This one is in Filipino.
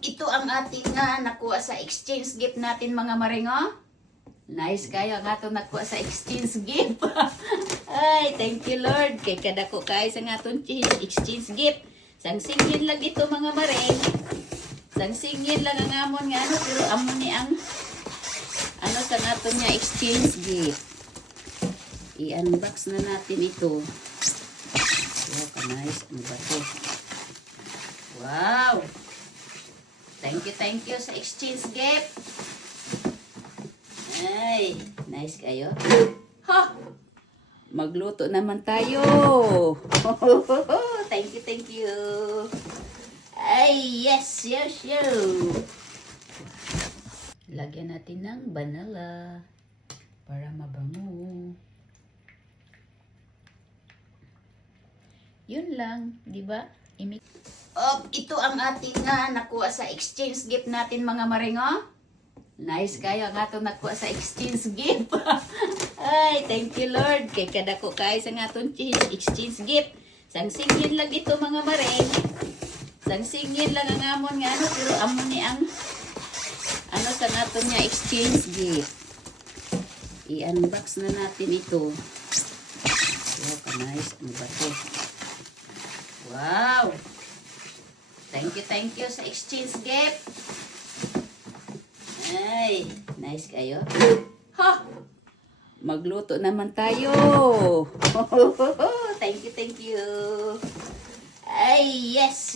Ito ang ating nakuha sa exchange gift natin mga maringo. Nice kayo nga ito nakuha sa exchange gift. Ay, thank you Lord. Kay kadako kayo sa nga itong exchange gift. Sang singin lang ito mga maring. Sang singin lang ang amon nga ano. Pero amon ni ang ano sa nato niya exchange gift. I-unbox na natin ito. Wow, ka-nice. Ano ba ito? Wow! Thank you sa exchange gift. Ay, nice kayo. Ha! Magluto naman tayo. Thank you. Ay, yes. Lagyan natin ng vanilla para mabango. Yun lang, di ba? Ito ang ating nakuha sa exchange gift natin mga maringo. Nice kayo nga ito nakuha sa exchange gift. Ay, thank you Lord. Kay kadako kayo sa nga itong exchange gift. Sang singin lang ito mga maring. Sang singin lang ang amon nga ano. Pero amon ni ang ano sa nato niya exchange gift. I-unbox na natin ito. Wow, ka-nice. Ano ba ito? Wow! Thank you sa exchange gift. Ay, nice kayo. Ha! Magluto naman tayo. Thank you. Ay, yes.